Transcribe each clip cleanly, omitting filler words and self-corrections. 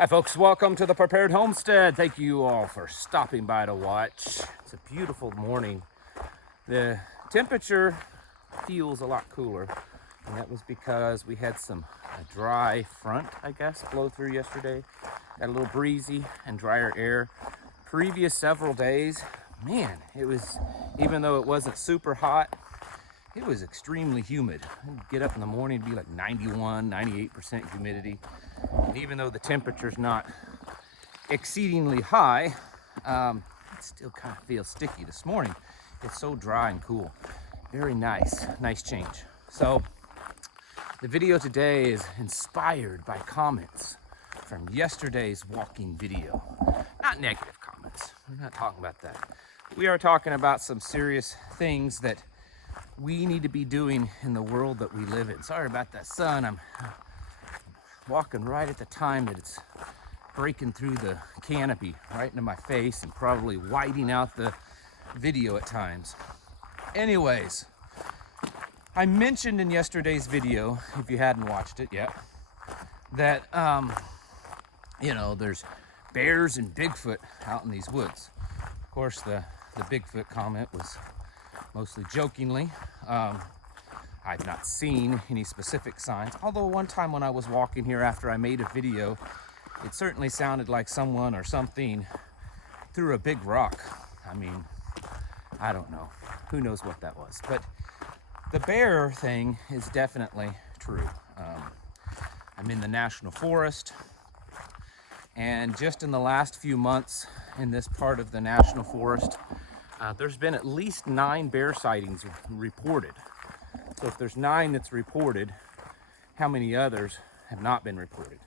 Hi folks, welcome to the Prepared Homestead. Thank you all for stopping by to watch. It's a beautiful morning. The temperature feels a lot cooler, and that was because we had a dry front, I guess, blow through yesterday. Got a little breezy and drier air. Previous several days, man, it was, even though it wasn't super hot, it was extremely humid. I'd get up in the morning, it'd be like 91, 98% humidity. And even though the temperature's not exceedingly high, it still kind of feels sticky. This morning, it's so dry and cool. Very nice change. So the video today is inspired by comments from yesterday's walking video. Not negative comments, we're not talking about that. We are talking about some serious things that we need to be doing in the world that we live in. Sorry about that sun. I'm walking right at the time that it's breaking through the canopy right into my face and probably whiting out the video at times. Anyways, I mentioned in yesterday's video, if you hadn't watched it yet, that there's bears and Bigfoot out in these woods. Of course, the Bigfoot comment was mostly jokingly. I've not seen any specific signs, although one time when I was walking here after I made a video, it certainly sounded like someone or something threw a big rock. I mean, I don't know. Who knows what that was? But the bear thing is definitely true. I'm in the national forest, and just in the last few months in this part of the national forest, there's been at least 9 bear sightings reported. So if there's 9 that's reported, how many others have not been reported?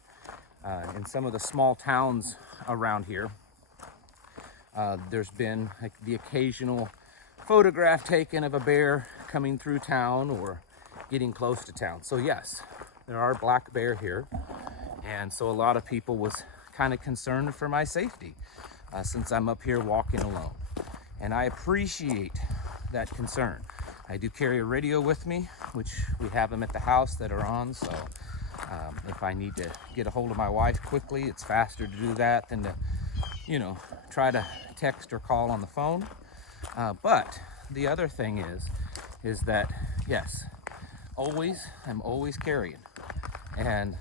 In some of the small towns around here, there's been like the occasional photograph taken of a bear coming through town or getting close to town. So yes, there are black bear here. And so a lot of people was kind of concerned for my safety since I'm up here walking alone. And I appreciate that concern. I do carry a radio with me, which we have them at the house that are on, so if I need to get a hold of my wife quickly, it's faster to do that than to, try to text or call on the phone. But the other thing is that, yes, I'm always carrying. And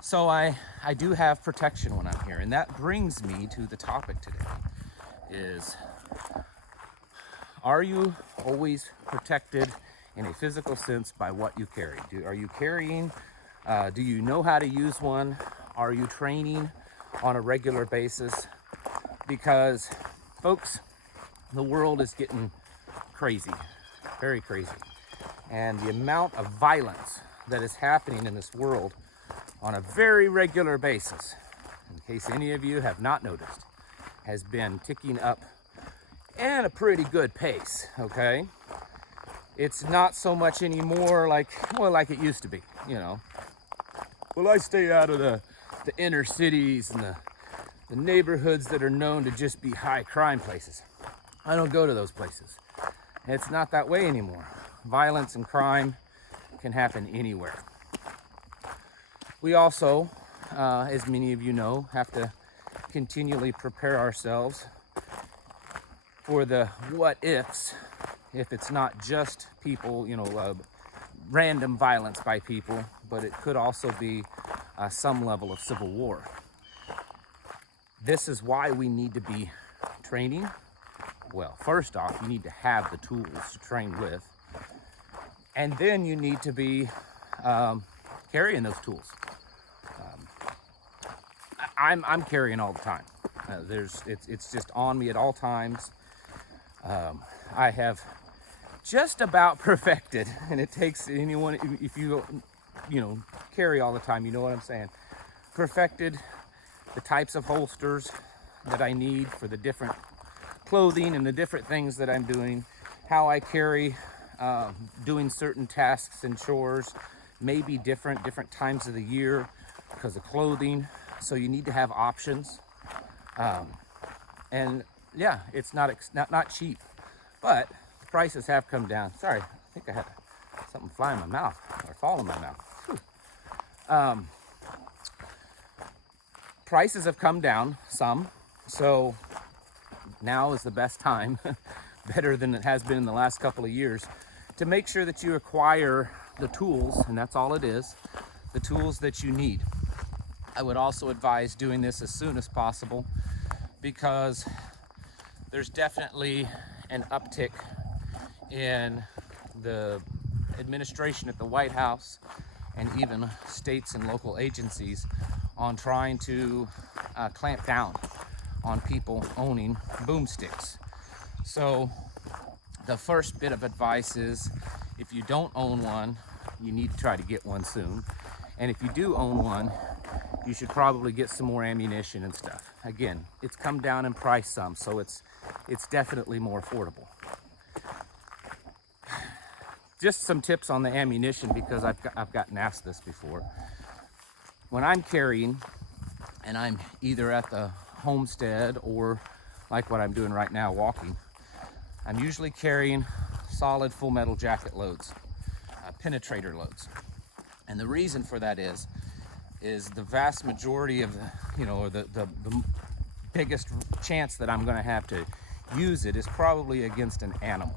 so I do have protection when I'm here. And that brings me to the topic today is, are you always protected in a physical sense by what you carry? Are you carrying? Do you know how to use one? Are you training on a regular basis? Because, folks, the world is getting crazy, very crazy. And the amount of violence that is happening in this world on a very regular basis, in case any of you have not noticed, has been ticking up and a pretty good pace, okay? It's not so much anymore like it used to be, Well, I stay out of the inner cities and the neighborhoods that are known to just be high crime places. I don't go to those places. It's not that way anymore. Violence and crime can happen anywhere. We also, as many of you know, have to continually prepare ourselves for the what ifs, if it's not just people, random violence by people, but it could also be some level of civil war. This is why we need to be training. Well, first off, you need to have the tools to train with, and then you need to be carrying those tools. I'm carrying all the time. It's just on me at all times. I have just about perfected, and it takes anyone, if you carry all the time, you know what I'm saying, perfected the types of holsters that I need for the different clothing and the different things that I'm doing, how I carry, doing certain tasks and chores, maybe different times of the year because of clothing. So you need to have options. And yeah, it's not cheap, but the prices have come down. Sorry, I think I had something fly in my mouth or fall in my mouth. prices have come down some, so now is the best time, better than it has been in the last couple of years, to make sure that you acquire the tools, and that's all it is, the tools that you need. I would also advise doing this as soon as possible, because there's definitely an uptick in the administration at the White House and even states and local agencies on trying to clamp down on people owning boomsticks. So the first bit of advice is, if you don't own one, you need to try to get one soon. And if you do own one, you should probably get some more ammunition and stuff. Again, it's come down in price some, so it's definitely more affordable. Just some tips on the ammunition, because I've gotten asked this before. When I'm carrying, and I'm either at the homestead or like what I'm doing right now, walking, I'm usually carrying solid full metal jacket loads, penetrator loads. And the reason for that is the vast majority of the biggest chance that I'm going to have to use it is probably against an animal.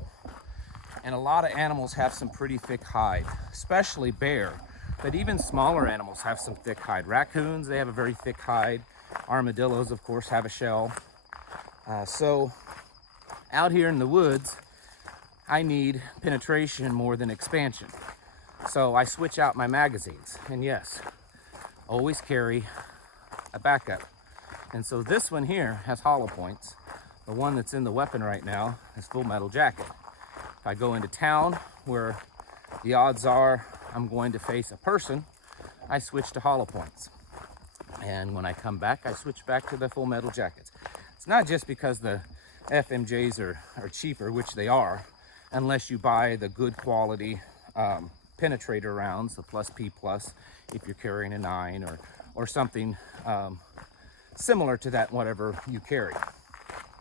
And a lot of animals have some pretty thick hide, especially bear, but even smaller animals have some thick hide. Raccoons, they have a very thick hide. Armadillos, of course, have a shell. So out here in the woods, I need penetration more than expansion. So I switch out my magazines, and yes, always carry a backup. And so this one here has hollow points. The one that's in the weapon right now is full metal jacket. If I go into town where the odds are I'm going to face a person, I switch to hollow points. And when I come back, I switch back to the full metal jackets. It's not just because the FMJs are cheaper, which they are, unless you buy the good quality penetrator rounds, the plus P plus, if you're carrying a 9 or something similar to that, whatever you carry.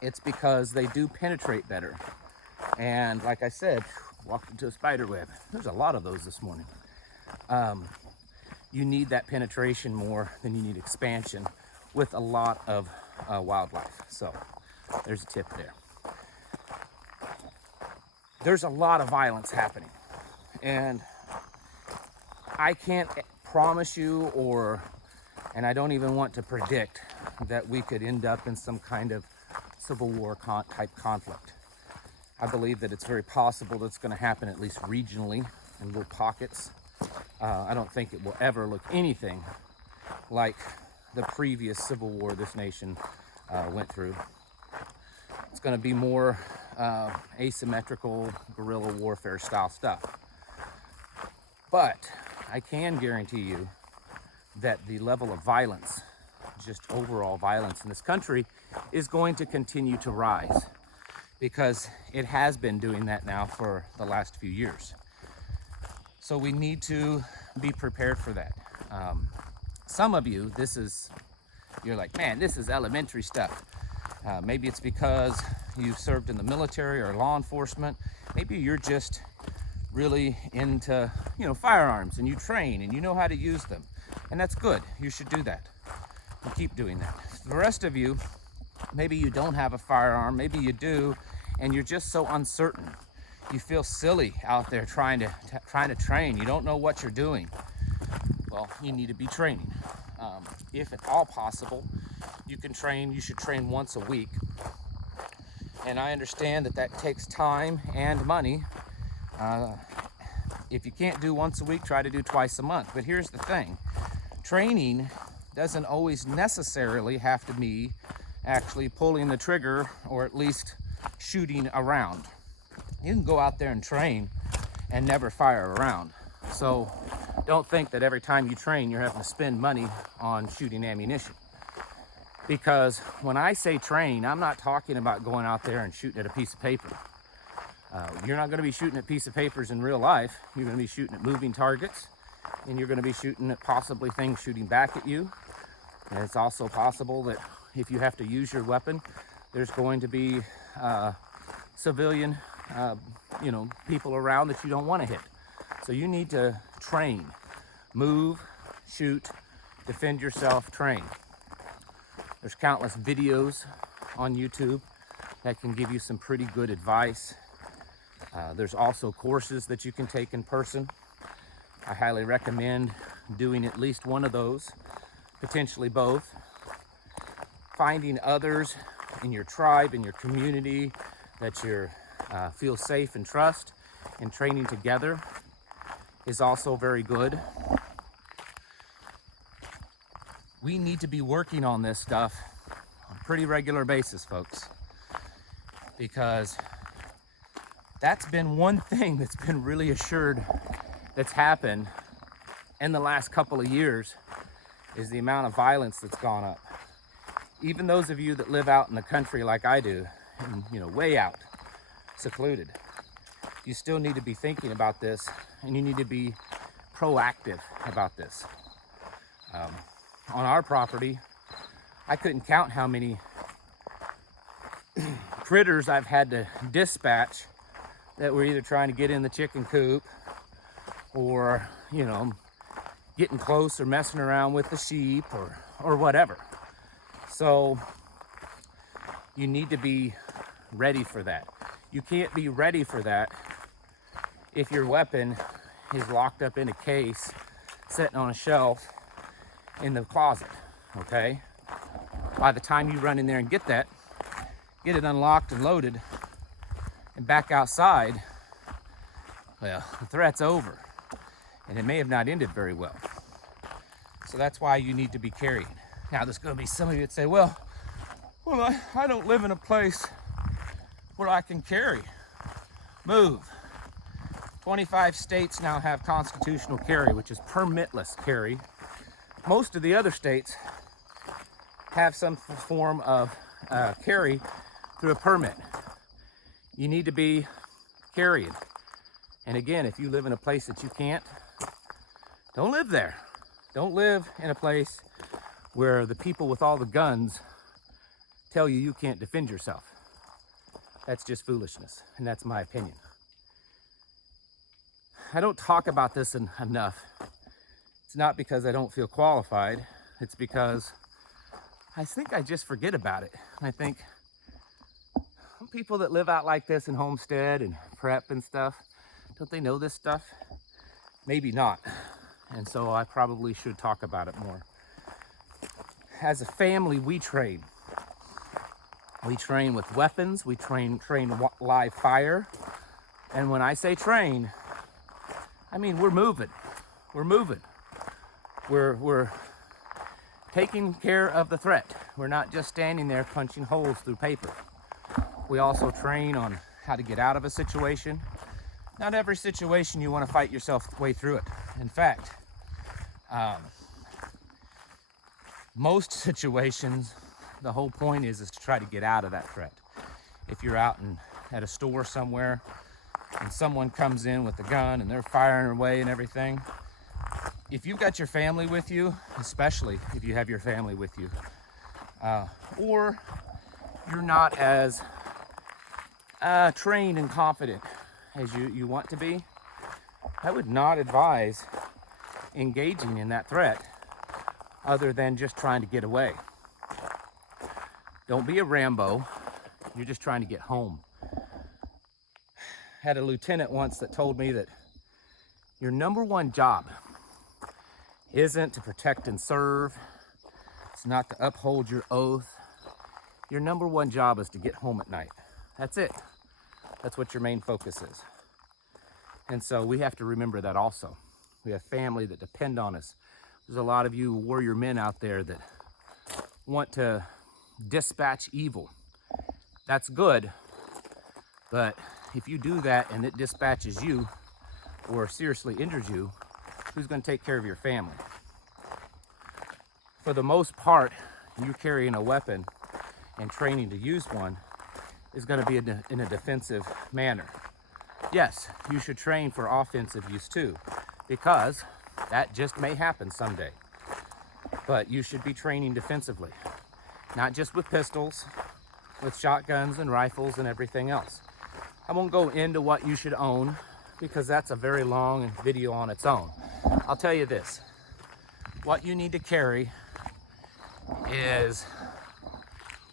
It's because they do penetrate better. And like I said, walked into a spider web. There's a lot of those this morning. You need that penetration more than you need expansion with a lot of wildlife. So there's a tip there. There's a lot of violence happening, and I can't promise you, and I don't even want to predict that we could end up in some kind of Civil War type conflict. I believe that it's very possible that's going to happen, at least regionally, in little pockets. I don't think it will ever look anything like the previous Civil War this nation went through. It's going to be more asymmetrical guerrilla warfare style stuff. But I can guarantee you that the level of violence, just overall violence in this country, is going to continue to rise, because it has been doing that now for the last few years. So we need to be prepared for that. Some of you, you're like, man, this is elementary stuff. Maybe it's because you served in the military or law enforcement. Maybe you're just really into, firearms, and you train and you know how to use them. And that's good. You should do that and keep doing that. The rest of you, maybe you don't have a firearm, maybe you do, and you're just so uncertain. You feel silly out there trying to train. You don't know what you're doing. Well, you need to be training. If at all possible, you should train once a week. And I understand that takes time and money. If you can't do once a week, try to do twice a month. But here's the thing. Training doesn't always necessarily have to be actually pulling the trigger, or at least shooting a round. You can go out there and train and never fire a round. So don't think that every time you train, you're having to spend money on shooting ammunition. Because when I say train, I'm not talking about going out there and shooting at a piece of paper. You're not going to be shooting at piece of papers in real life. You're going to be shooting at moving targets, and you're going to be shooting at possibly things shooting back at you. And it's also possible that if you have to use your weapon, there's going to be civilian people around that you don't want to hit. So you need to train, move, shoot, defend yourself, train. There's countless videos on YouTube that can give you some pretty good advice. There's also courses that you can take in person. I highly recommend doing at least one of those, potentially both. Finding others in your tribe, in your community that you feel safe and trust, and training together is also very good. We need to be working on this stuff on a pretty regular basis, folks, because that's been one thing that's been really assured that's happened in the last couple of years, is the amount of violence that's gone up. Even those of you that live out in the country like I do, and, way out, secluded, you still need to be thinking about this, and you need to be proactive about this. On our property, I couldn't count how many critters I've had to dispatch that were either trying to get in the chicken coop or, getting close or messing around with the sheep or whatever. So you need to be ready for that. You can't be ready for that if your weapon is locked up in a case, sitting on a shelf in the closet, okay? By the time you run in there and get it unlocked and loaded and back outside, well, the threat's over, and it may have not ended very well. So that's why you need to be carrying. Now, there's going to be some of you that say, well, I don't live in a place where I can carry. Move. 25 states now have constitutional carry, which is permitless carry. Most of the other states have some form of carry through a permit. You need to be carrying. And again, if you live in a place that you can't, don't live there. Don't live in a place where the people with all the guns tell you you can't defend yourself. That's just foolishness, and that's my opinion. I don't talk about this enough. It's not because I don't feel qualified. It's because I think I just forget about it. I think people that live out like this in Homestead and prep and stuff, don't they know this stuff? Maybe not. And so I probably should talk about it more. As a family, we train. We train with weapons. We train live fire. And when I say train, I mean we're moving. We're moving. We're taking care of the threat. We're not just standing there punching holes through paper. We also train on how to get out of a situation. Not every situation you want to fight yourself way through it. In fact, most situations, the whole point is to try to get out of that threat. If you're out at a store somewhere and someone comes in with a gun and they're firing away and everything, if you've got your family with you, especially if you have your family with you, or you're not as trained and confident as you want to be, I would not advise engaging in that threat other than just trying to get away. Don't be a Rambo. You're just trying to get home. Had a lieutenant once that told me that your number one job isn't to protect and serve. It's not to uphold your oath. Your number one job is to get home at night. That's it. That's what your main focus is. And so we have to remember that also. We have family that depend on us. There's a lot of you warrior men out there that want to dispatch evil. That's good, but if you do that and it dispatches you or seriously injures you, who's going to take care of your family? For the most part, you carrying a weapon and training to use one is going to be in a defensive manner. Yes, you should train for offensive use too, because that just may happen someday. But you should be training defensively, not just with pistols, with shotguns and rifles and everything else. I won't go into what you should own because that's a very long video on its own. I'll tell you this, what you need to carry is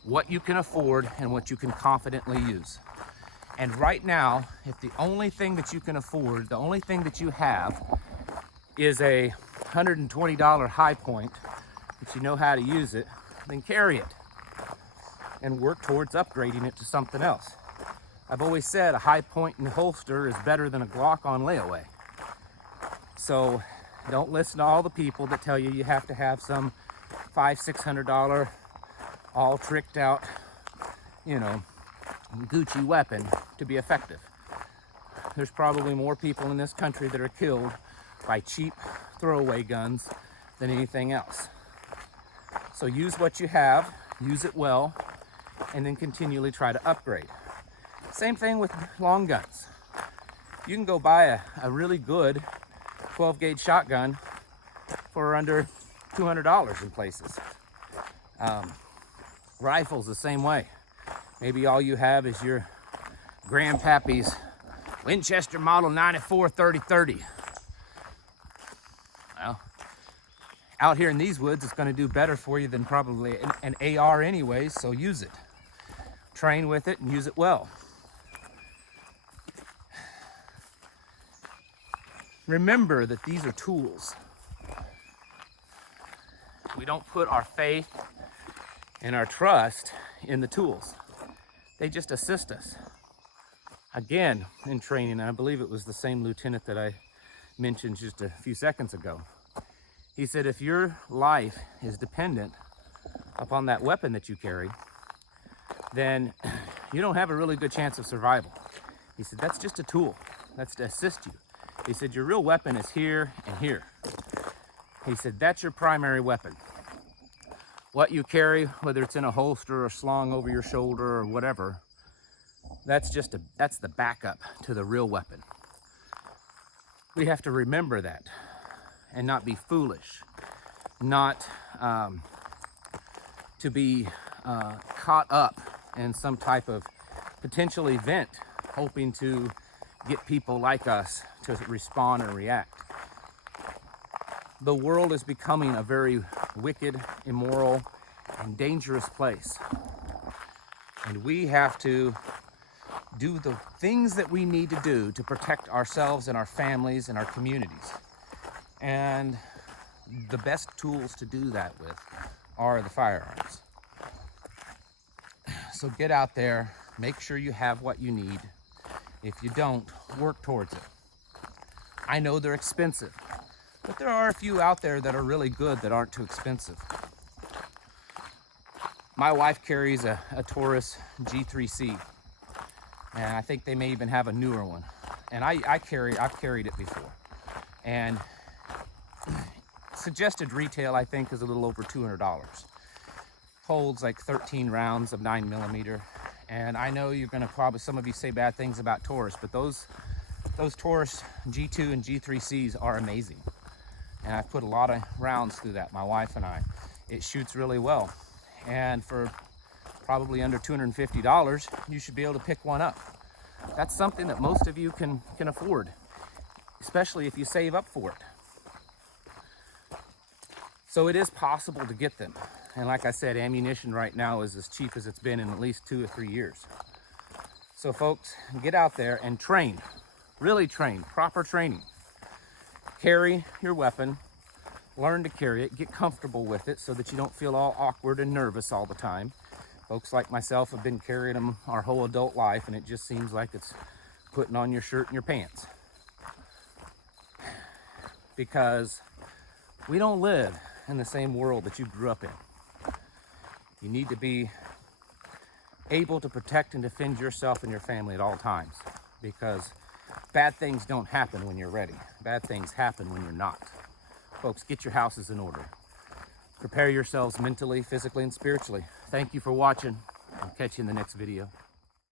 what you can afford and what you can confidently use. And right now, if the only thing that you can afford, the only thing that you have is a $120 high point, but you know how to use it, then carry it and work towards upgrading it to something else. I've always said a high point and holster is better than a Glock on layaway. So don't listen to all the people that tell you you have to have some $500-600 all tricked out, you know, Gucci weapon to be effective. There's probably more people in this country that are killed by cheap throwaway guns than anything else. So use what you have, use it well, and then continually try to upgrade. Same thing with long guns. You can go buy a really good 12 gauge shotgun for under $200 in places. Rifles the same way. Maybe all you have is your grandpappy's Winchester Model 94 30-30. Well, out here in these woods, it's going to do better for you than probably an AR anyways, so use it. Train with it and use it well. Remember that these are tools. We don't put our faith and our trust in the tools. They just assist us. Again, in training, I believe it was the same lieutenant that I mentioned just a few seconds ago. He said, if your life is dependent upon that weapon that you carry, then you don't have a really good chance of survival. He said, that's just a tool. That's to assist you. He said, your real weapon is here and here. He said, that's your primary weapon. What you carry, whether it's in a holster or slung over your shoulder or whatever, that's the backup to the real weapon. We have to remember that and not be foolish, not to be caught up in some type of potential event, hoping to get people like us to respond and react. The world is becoming a very wicked, immoral, and dangerous place. And we have to do the things that we need to do to protect ourselves and our families and our communities. And the best tools to do that with are the firearms. So get out there, make sure you have what you need. If you don't, work towards it. I know they're expensive, but there are a few out there that are really good that aren't too expensive. My wife carries a Taurus G3C, and I think they may even have a newer one. And I've carried it before. And suggested retail, I think, is a little over $200. Holds like 13 rounds of 9mm. And I know you're gonna probably, some of you say bad things about Taurus, but those Taurus G2 and G3Cs are amazing. And I've put a lot of rounds through that, my wife and I. It shoots really well. And for probably under $250, you should be able to pick one up. That's something that most of you can afford, especially if you save up for it. So it is possible to get them. And like I said, ammunition right now is as cheap as it's been in at least 2 or 3 years. So folks, get out there and train, really train, proper training. Carry your weapon, learn to carry it, get comfortable with it so that you don't feel all awkward and nervous all the time. Folks like myself have been carrying them our whole adult life, and it just seems like it's putting on your shirt and your pants. Because we don't live in the same world that you grew up in. You need to be able to protect and defend yourself and your family at all times, because bad things don't happen when you're ready. Bad things happen when you're not. Folks, get your houses in order. Prepare yourselves mentally, physically, and spiritually. Thank you for watching. I'll catch you in the next video.